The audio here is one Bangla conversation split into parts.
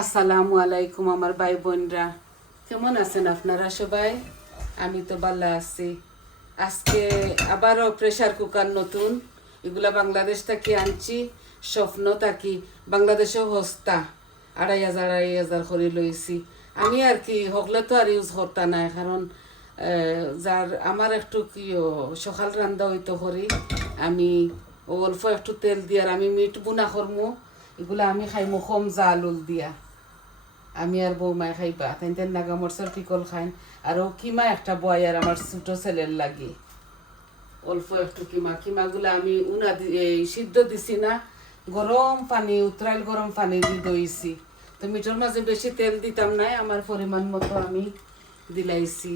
আসসালামু আলাইকুম আমার ভাই বোনরা। কেমন আছেন আপনারা সবাই? আমি তো ভালো আছি। আজকে আবারও প্রেসার কুকার নতুন। এগুলা বাংলাদেশ থেকে আনছি। স্বপ্ন থাকি বাংলাদেশেও হস্তা। আড়াই হাজার আড়াই হাজার করে লইছি। আমি আর কি, হকলে তো আর ইউজ করতা নাই। কারণ যার, আমার একটু কি সকাল রান্দা হইতো করি। আমি অল্প একটু তেল দিয়ে আর আমি মিট বুনা করমু। এগুলা আমি খাইমু কম জাল উল দিয়া। আমি আর বৌমাই খাইবা। তাই তেন নাগা মরসর পিকল খাইন। আর ও কিমা একটা বয় আর আমার ছোট ছেলের লাগে। অল্প একটু কিমা। কিমাগুলো আমি উনা এই সিদ্ধ দিছি না। গরম পানি, উতরাইল গরম পানি দি দইছি। তো মিঠোর মাঝে বেশি তেল দিতাম নাই। আমার পরিমাণ মতো আমি দিলাইছি।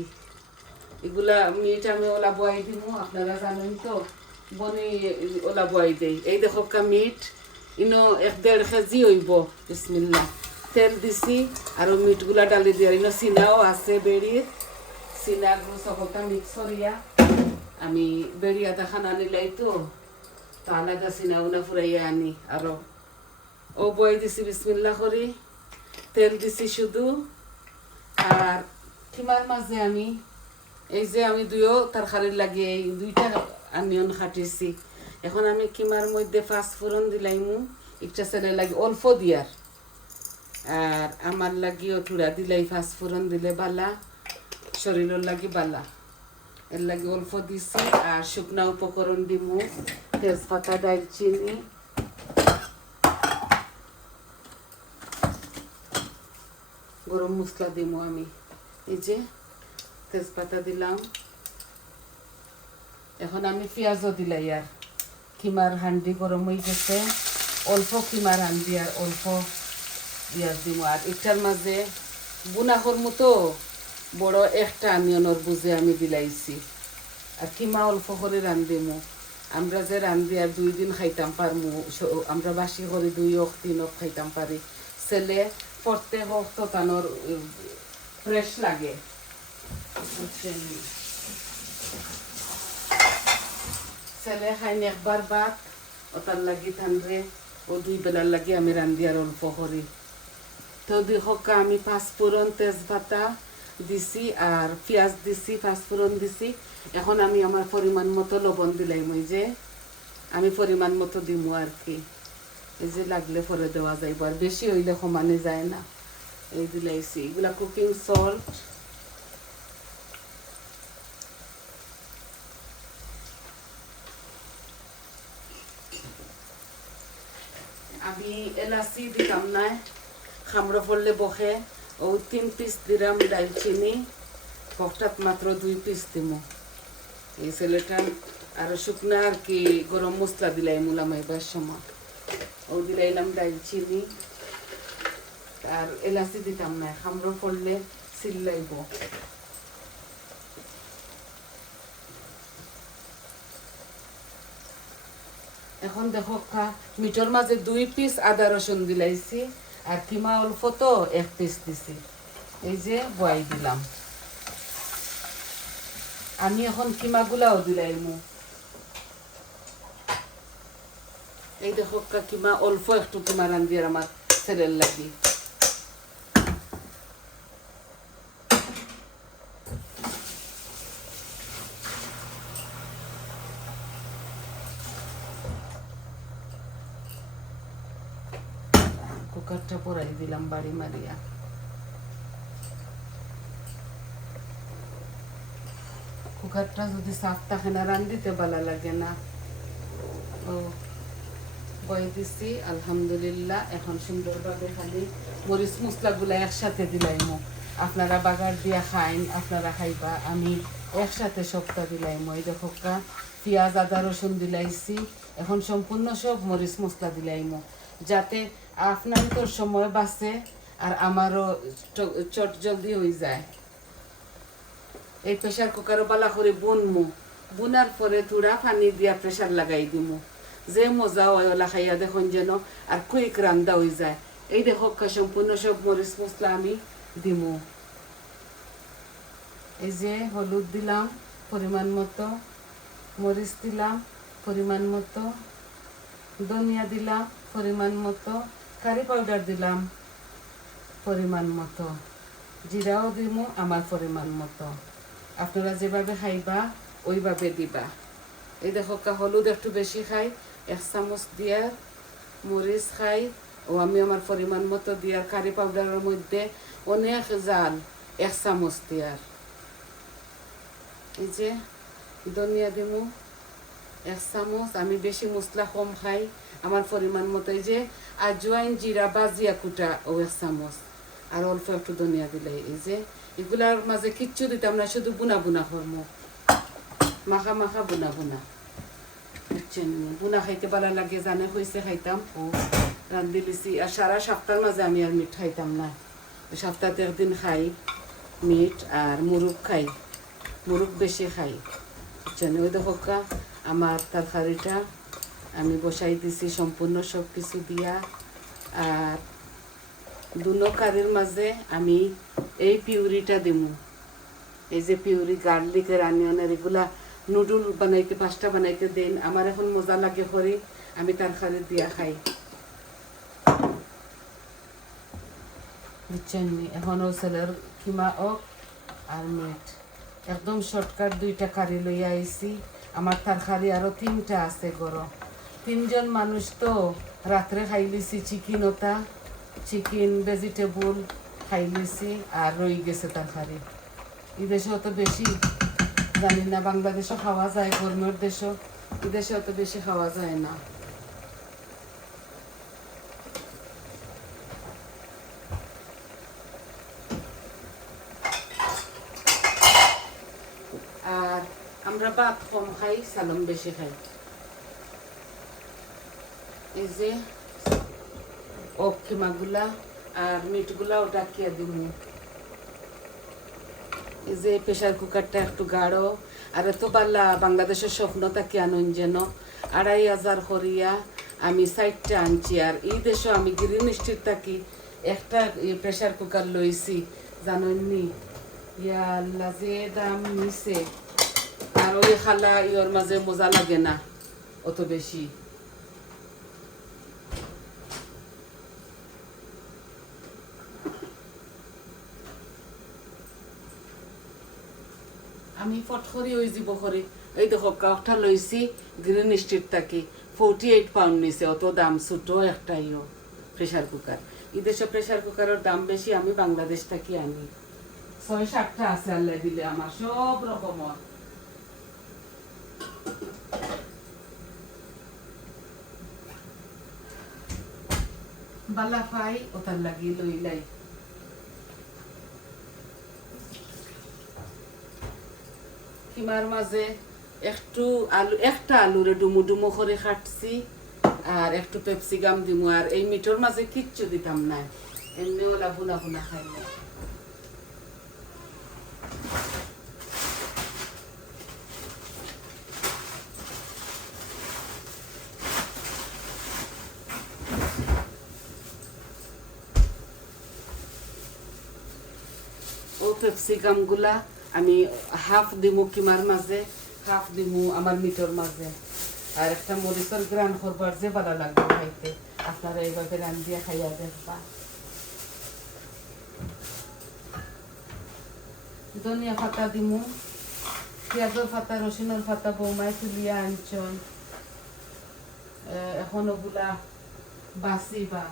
এগুলা মিট আমি ওলা বয়াই দিব আপনারা জানেন তো, বনে ওলা বয়াই দেই। এই দেখো কা মিট। ইনো এক দেড় কেজি হইব বিসমিল্লা তেল দিছি, আর মিটগুলা ডালি দিয়ে ইনো চিনাও আছে বেড়ির চিনা সকলটা মিক্স করিয়া, আমি বেড়িয়াতে খানা নিলাই তো তো আলাদা চিনা উনা ফুরাইয়া আনি, আরও। ও বই দিছি বিসমিল্লা করি। তেল দিছি শুধু। আর কিমার মাঝে আমি, এই যে আমি দুইও তরকারির লাগে এই দুইটা আনিয়ন খাটিছি। এখন আমি কিমার মধ্যে পাঁচ ফোড়ন দিলাইমু? একটা ছেলে লাগে অল্প দিয়ার। আর আমার লাগিও থুড়া দিলাই পাঁচ ফোড়ন দিলে বালা, শরীরের লাগি বালা। এর লাগে অল্প দিছি, আর শুকনা উপকরণ দিমু, তেজপাতা, দারচিনি। গরম মশলা দিমু আমি। এই যে তেজপাতা দিলাম। এখন আমি পেঁয়াজও দিলাই আর। কিমার হান্ডি গরম হয়ে গেছে। অল্প কিমার হান্ডি আর অল্প পেঁয়াজ দিব আর এটার মাঝে বুনা করমু তো বড় একটা আনিয়নের বুঝে আমি দিলাইছি আর কিমা অল্প করে রান্ধিমু আমরা যে রান্ধি আর দুই দিন খাইতাম পারমু আমরা বাসি করে দুই অক তিন অক খাইতাম পারি ছেলে প্রত্যেক অক্ত তানোর ফ্রেশ লাগে? ছেলে খাইনি একবার ভাত ওটার লাগি থানরে ও দুই বেলার লাগি আমি রান্ধি আর অল্প করি। তো দুই হকা আমি পাঁচফোড়ন তেজপাতা দিছি আর পেঁয়াজ দিছি, পাঁচফোড়ন দিছি। এখন আমি আমার পরিমাণ মতো লবণ দিলাই মই যে, আমি পরিমাণ মতো দিমু আর কি। এই যে লাগলে পরে দেওয়া যাইব, আর বেশি হইলে সমানে যায় না। এই দিলাইছি। এগুলা কুকিং সল্ট আমি এলাচি দিতাম নাই। খামড়ো পড়লে বসে ও তিন পিস দিলাম দালচিনি পকটাত মাত্র দুই পিস দিমু। এই ছেলেটা আর শুকনা আর কি গরম মশলা দিলাই মুলাম এবার সময়। ও দিলাইলাম দালচিনি আর এলাচি দিতাম না খামড়ো পড়লে চিল্লাইব। এখন দেখো খা মিটর মাঝে দুই পিস আদা রসুন দিলাইছি, আর কিমা অল্প তো এক পিস দিছি। এই যে বয়াই দিলাম। আমি এখন কিমাগুলাও দিলাইমু এই দেখো কিমা অল্প একটু কিমা রান্ধিয়ার আমার ছেলের লাগি কুকারটা পরাই দিলাম বাড়ি মারিয়া। কুকারটা যদি সাফ থাকে না রান্ধিতে ভালো লাগে না। ও, বয়ে দিছি, আলহামদুলিল্লাহ, এখন সুন্দরভাবে খালি মরিচ মশলাগুলো একসাথে দিলাইমু। আপনারা বাগার দিয়া খাইন, আপনারা খাইবা, আমি একসাথে সবটা দিলাইমু। এই দেখো পেঁয়াজ, আদা, রসুন দিলাইছি, এখন সম্পূর্ণ সব মরিচ মশলা দিলাইমু। যাতে আপনার তো সময় বাঁচে আর আমারও চট জলদি হয়ে যায়। এই প্রেশার কুকারও বালা করে বুনমু। বুনার পরে তুড়া পানি দিয়া প্রেশার লাগাই দিমু। যে মজা হয় ওলা খাইয়া দেখুন যেন আর কুইক রান্দা হয়ে যায়। এই দেখো সম্পূর্ণ সব মরিচ মশলা আমি দিমু। এই যে হলুদ দিলাম, পরিমাণ মতো। মরিচ দিলাম, পরিমাণ মতো। ধনিয়া দিলাম, পরিমাণ মতো। কারি পাউডার দিলাম পরিমাণ মতো। জিরাও দিমু আমার পরিমাণ মতো। আপনারা যেভাবে খাইবা, ওইভাবে দিবা। এই দেখো হলুদ একটু বেশি খাই, এক চামচ দিয়ার মরিচ খাই, ও আমি আমার পরিমাণ মতো দিয়ার কারি পাউডারের মধ্যে অনেক জাল, এক চামচ দিয়ার এই যে, ধনিয়া দিমু, এক চামচ, আমি বেশি মশলা কম খাই আমার পরিমাণ মতো যে আজওয়াইন জিরা বা জিয়া কুটা ও চামচ আর অল্প একটু ধনিয়া দিলে এই যে এগুলার মাঝে কিচ্ছু দিতাম না শুধু বুনা বুনা করম মাখা মাখা বুনা বুনা। বুঝছেন? বুনা খাইতে ভালো লাগে, জানে হয়েছে খাইতাম। ও রান্ধি লিছি। আর সারা সপ্তাহের মাঝে আমি আর মিট খাইতাম না। সপ্তাহে একদিন খাই মিট আর মুরগ খাই। মুরগ বেশি খাই। বুঝছেন? ওই দেখো আমার তরকারিটা আমি বসাই দিছি সম্পূর্ণ সব কিছু দিয়া। আর দুনো কারির মাঝে আমি এই পিউরিটা দিমু। এই যে পিউরি গার্লিকের আনিয়নের এগুলা নুডুল বানাইতে পাঁচটা বানাইতে দেন। আমার এখন মজা লাগে করি আমি তরকারি দিয়া খাই। বুঝছেন নি? এখন ও ছেলের কিমা ওক আর মিট একদম শর্টকাট দুইটা কারি লইয়া আইছি। আমার তরকারি আরও তিনটা আছে গরো তিনজন মানুষ তো রাত্রে খাইলিছি চিকেন ওটা চিকেন ভেজিটেবল খাই লিছি আর রই গেছে তরকারি এই দেশে অত বেশি জানি না, বাংলাদেশও খাওয়া যায় গরমের দেশও দেশে অত বেশি খাওয়া যায় না। আর আমরা ভাত কম খাই, সালম বেশি খাই। এই যে অক্ষিমাগুলা আর মিটগুলা ওটা কে দিমু এই যে প্রেশার কুকারটা একটু গাঢ় আর এত বাংলাদেশের স্বপ্নটা কি আনন্দ যেন আড়াই হাজার করিয়া আমি সাইডটা আনছি আর এই দেশে আমি গ্রিন স্ট্রিট থাকি একটা প্রেশার কুকার লইছি জানেননি দাম নিছে আর ওই খালা ইয়র মাঝে মজা লাগে না অত বেশি আমি ফট করি ওই যাব করি এই দেখো কাউটা লইছি গ্রিন স্ট্রিট থাকি ফোরটি এইট পাউন্ড নিছে, অত দাম ছোট একটাইও প্রেশার কুকার এই দেশে প্রেশার কুকারের দাম বেশি, আমি বাংলাদেশ থাকি আনি। ছয় সাতটা আছে আল্লাহ দিলে আমার সব রকমের। বালা পাই, ওটার লাগি লইলাই। কিমার মাঝে একটু আলু, একটা আলুরে ডুমু ডুমু করে কাটছি আর একটু পেপসিকাম দিমু। আর এই মিঠোর মাঝে কিচ্ছু দিতাম না। এমনি ওলা বুনা বুনা খাইব ও পেপসিকামগুলা আমি হাফ দিমু কিমার মাঝে হাফ দিমু আমার মিটর মাঝে আর একটা মরিচের গ্রান করবার যে ভালো লাগবে খাইতে আপনারা এইভাবে রান্ধিয়া খাইয়া দেখবা ধনিয়া পাতা দিমু পেঁয়াজের পাতা রসুনের পাতা বৌমায় তুলিয়া আনছন এখন ওগুলা বাসিবা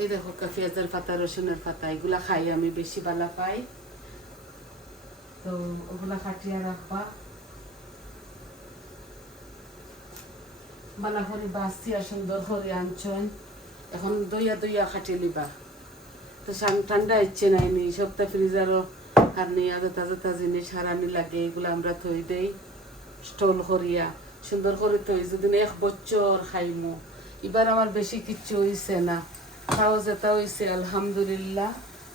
এই দেখো পেঁয়াজের পাতা রসুনের পাতা এগুলা খাই আমি বেশি বালা পাই। তো ওগুলা কাটিয়া রাখবা। বালা করে বাসিয়া সুন্দর করে আনছন এখন দইয়া দইয়া কাটিয়ে লিবা তো ঠান্ডা নাই নি, সপ্তাহ ফ্রিজারও আর নেই আজা তাজা জিনিস হারানি লাগে, এগুলো আমরা থই দেই। স্টল করিয়া সুন্দর করে থই, যদি এক বছর খাইমু। এবার আমার বেশি কিচ্ছু হইছে না। আলহামদুলিল্লাহ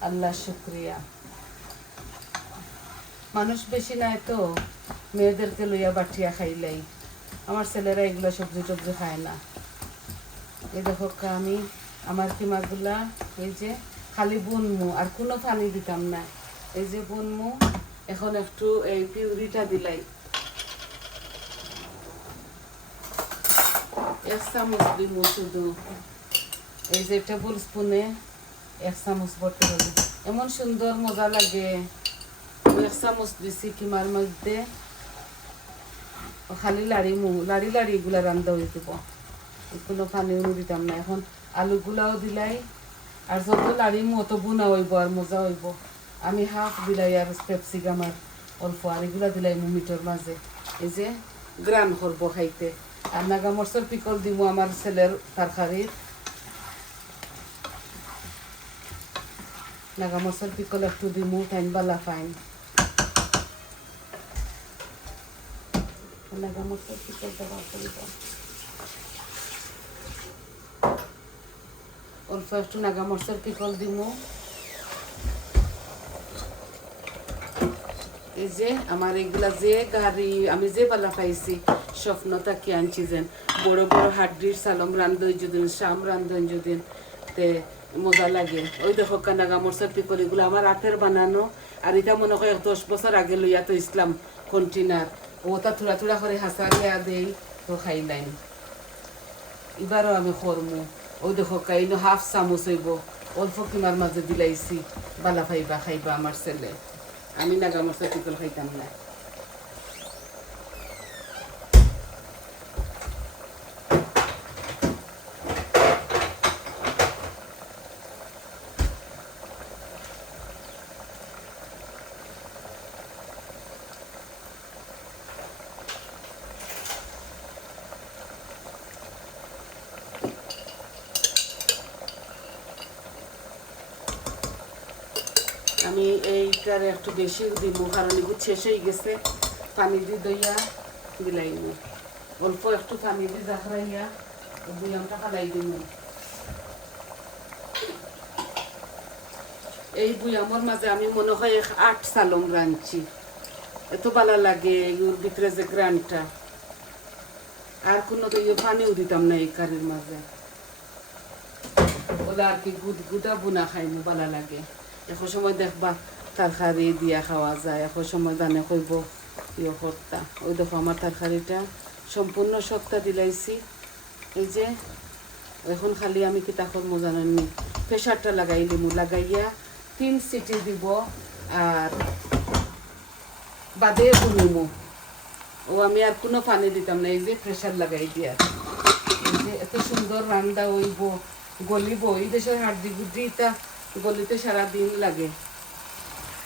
আল্লাহ শুক্রিয়া মানুষ বেশি নাই তো, মেয়েদেরকে লইয়া বাটিয়া খাইলাই আমার ছেলেরা এগুলো সবজি টবজি খায় না। এই দেখো, আমি, আমার কিমাগুলা এই যে, খালি বুনমু, আর কোনো পানি দিতাম না। এই যে বুনমু, এখন একটু এই পিউরিটা দিলাই। এক চামচ দিমু শুধু। এই যে টেবিল স্পুনে এক চামচ ভর্তি হবে এমন সুন্দর, মজা লাগে। এক চামচ দিছি কিমার মধ্যে। খালি লাড়ি মু লাড়ি লাড়ি এগুলা রান্ধা হয়ে যাব। কোনো পানিও দিতাম না এখন আলুগুলাও দিলাই। আর যত লাড়ি মু, অত বুনা হইব আর মজা হইব। আমি হাফ দিলাই আর পেপসিকাম আর অল্প। আর এগুলা দিলাই মু মিটর মাঝে এই যে গ্রান করব খাইতে। আর নাগা পিকল দিমু আমার ছেলের তরকারির মরচর পিকল একটু দিমু টাইম বালা ফাইন নাগা মরচর পিকল দেওয়া করিব অল্প একটু নাগা মরচর পিকল দিমু। এই যে, আমার এগুলা যে গাড়ি, আমি যে পালা পাইছি, স্বপ্ন তাকে আনছি যেন। বড় বড় হাড্ডির সালম রান্ধন যদিন শাম রান্ধন যদিন তে মজা লাগে। ওই দেখো কানাগা মরসর পিপল, এগুলো আমার আটের বানানো। আর এটা মনে হয় দশ বছর আগে লইয়া তো ইসলাম কন্টিনার। ওটা থোড়া থোড়া করে হাসারিয়া দেই, তো খাই নাই। এবারও আমি করমু ওই দেখো কাইনো হাফ চামচ হইব। অল্প কিমার মাঝে দিলাইছি। বালা খাইবা খাইবা আমার ছেলে। আমি নাগা মশলা পিকল খাইতাম না আমি এইটার একটু বেশি দিব কারণ এগুলো শেষ হয়ে গেছে। পানি দিয়ে দইয়া দিলাই অল্প একটু পানি দিয়ে জাখরাইয়া বুয়ামটা খালাই দিব এই বুয়ামর মাঝে আমি মনে হয় এক আট সালম রাঁধছি। এত ভালো লাগে এগুলোর ভিতরে যে গ্রানটা। আর কোনো তো ইয়ে পানিও দিতাম না এই কারির মাঝে। ওলা আর কি গুদ গুদা বুনা খাইমু ভালো লাগে। এখন সময় দেখবা তরকারি দিয়া খাওয়া যায় এখন সময় দানে কইব ইয়ে কর্তা ওই দেখো আমার তরকারিটা সম্পূর্ণ সপ্তা দিলাইছি। এই যে, এখন খালি আমি কি তাকর মজা নি প্রেশারটা লাগাই লিমু। লাগাইয়া তিন সিটি দিব আর বাদে বুনুমু ও আমি আর কোনো পানি দিতাম না, এই যে প্রেশার লাগাই দিয়া। এই যে এত সুন্দর রান্না হইব, গলিব। এই দেশের হাড্ডি গুড্ডি গলিতে সারাদিন লাগে।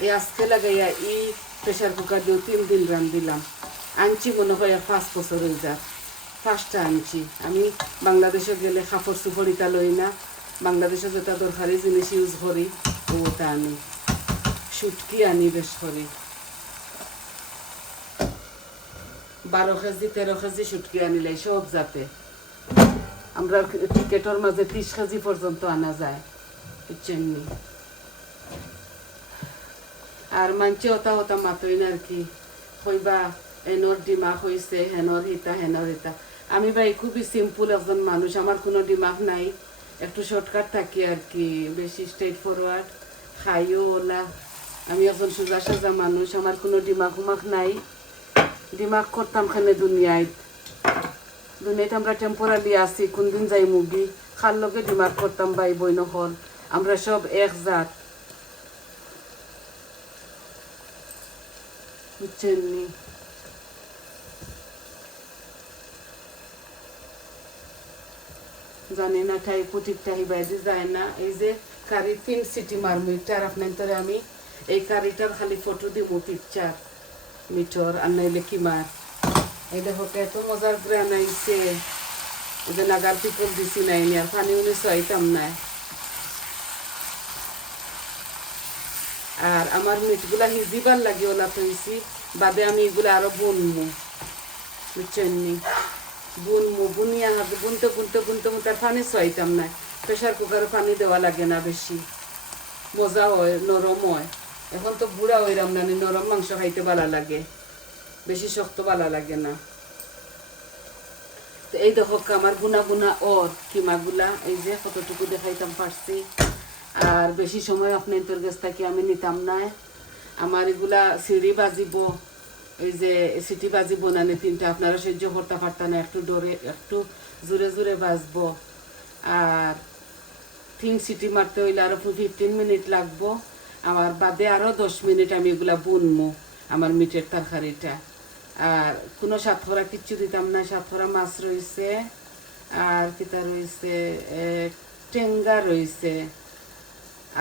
এই আজকে লাগাইয়া এই প্রেশার কুকার দিয়েও তিন দিন রান দিলাম। আনছি মনে হয় পাঁচ বছর হয়ে যাক। পাঁচটা আনছি। আমি বাংলাদেশে গেলে কাপড় চুপড় ইটা লই না। বাংলাদেশে যেটা দরকারি জিনিস ইউজ করি, ওটা আনি। সুটকি আনি বেশ করি। বারো কেজি, তেরো কেজি সুটকি আনিলাই সব যাতে আমরা টিকেটের মাঝে ত্রিশ কেজি পর্যন্ত আনা যায়। বুঝছেন নি? আর মানছে ওটা ওটা মাতই না আর কি কইবা এনর দিমাগ হয়েছে হেনর হিতা হেনর হিতা আমি ভাই খুবই সিম্পল একজন মানুষ আমার কোনো দিমাগ নাই একটু শর্টকাট থাকি আর কি বেশি স্ট্রেট ফরওয়ার্ড খাইও ওলা আমি একজন সোজা সাজা মানুষ আমার কোনো দিমাগ উমাগ নাই দিমাগ করতাম খানে দুনিয়ায় দুনিয়াতে আমরা টেম্পোরারি আছি কোনদিন যাই মুগি খার লগে দিমাগ করতাম ভাই বই নহল আমরা সব এক জাত নি? জানি না ঠাই প্রতীকটা বাইরে যায় না এই যে কারি তিন সিটি মারমু ইটার আপনার আমি এই কারিটার খালি ফটো দিব পিকচার মিঠর আর নাইলে কিমার এই দেখো এত মজার গ্রান আইছে যে নাগার পিকল দিছি নাই আর পানি উনি চাইতাম নাই আর আমার মিটগুলা হিজিবার লাগে ওলা তৈছি বাদে আমি এগুলা আরও বুনমু। বুঝছেন নি? বুনমু, বুনিয়া হবে বুনতে বুনতে বুনতে বুনতে পানি চাইতাম না। প্রেশার কুকারে পানি দেওয়া লাগে না বেশি। মজা হয়, নরম হয়। এখন তো বুড়া হইরাম না নরম মাংস খাইতে ভালো লাগে। বেশি শক্ত ভালো লাগে না। তো এই দেখো আমার গুনা গুনা ওর কিমাগুলা, এই যে কতটুকু দেখাইতাম পারছি। আর বেশি সময় আপনি তোর কাছ থেকে আমি নিতাম না। আমার এগুলা সিঁড়ি বাজিব, এই যে সিটি বাজিব না তিনটা আপনারা সহ্য করতে পারতেন না, একটু ডরে, একটু জোরে জোরে বাজব। আর তিন সিটি মারতে হইলে আরও ফিফটিন মিনিট লাগবো। আমার বাদে আরও দশ মিনিট আমি এগুলা বুনমু, আমার মিটের তরকারিটা। আর কোনো সাতফরা কিচ্ছু দিতাম না সাতফরা মাছ রয়েছে, আর কিতা রয়েছে টেঙ্গা রয়েছে।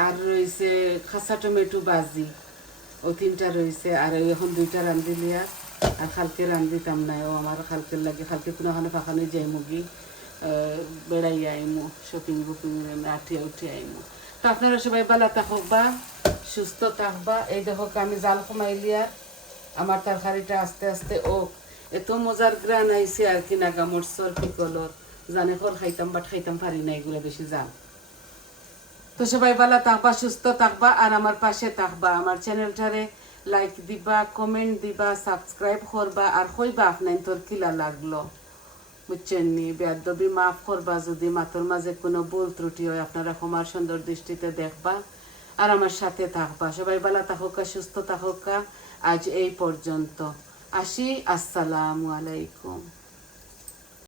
আর রয়েছে খাসা টমেটো বাজি। ও তিনটা রয়েছে, আর এখন দুইটা রান্ধিলি আর আর খালকে রান্ধিতাম নাই ও আমার খালকের লাগে খালকে কোনো ওখানে ফাঁকানো যাই মুগি বেড়াই আইমু শপিং বুকিং আটিয়া উঠে আইমু। তো আপনারা সবাই ভালো থাকবা, সুস্থ থাকবা। এই দেখো আমি জাল কমাইলি আর আমার তরকারিটা আস্তে আস্তে, ও এত মজার গ্রান আইছে আর কি নাগা মরসর পিকলর। জানে ফল খাইতাম, বাট খাইতাম পারি না, এগুলো বেশি জাল। তো সবাই ভালো থাকবা, সুস্থ থাকবা, আর আমার পাশে থাকবা। আমার চ্যানেলটারে লাইক দিবা কমেন্ট দিবা সাবস্ক্রাইব করবা, আর কইবা আপনার তোর কিলা লাগল। বুঝছেন নি? বেদবি মাফ করবা, যদি মাতর মাঝে কোনো ভুল ত্রুটি হয়, আপনারা ক্ষমার সুন্দর দৃষ্টিতে দেখবা, আর আমার সাথে থাকবা। সবাই ভালো থাকুকা সুস্থ থাকুকা, আজ এই পর্যন্ত। আসি, আসসালামু আলাইকুম।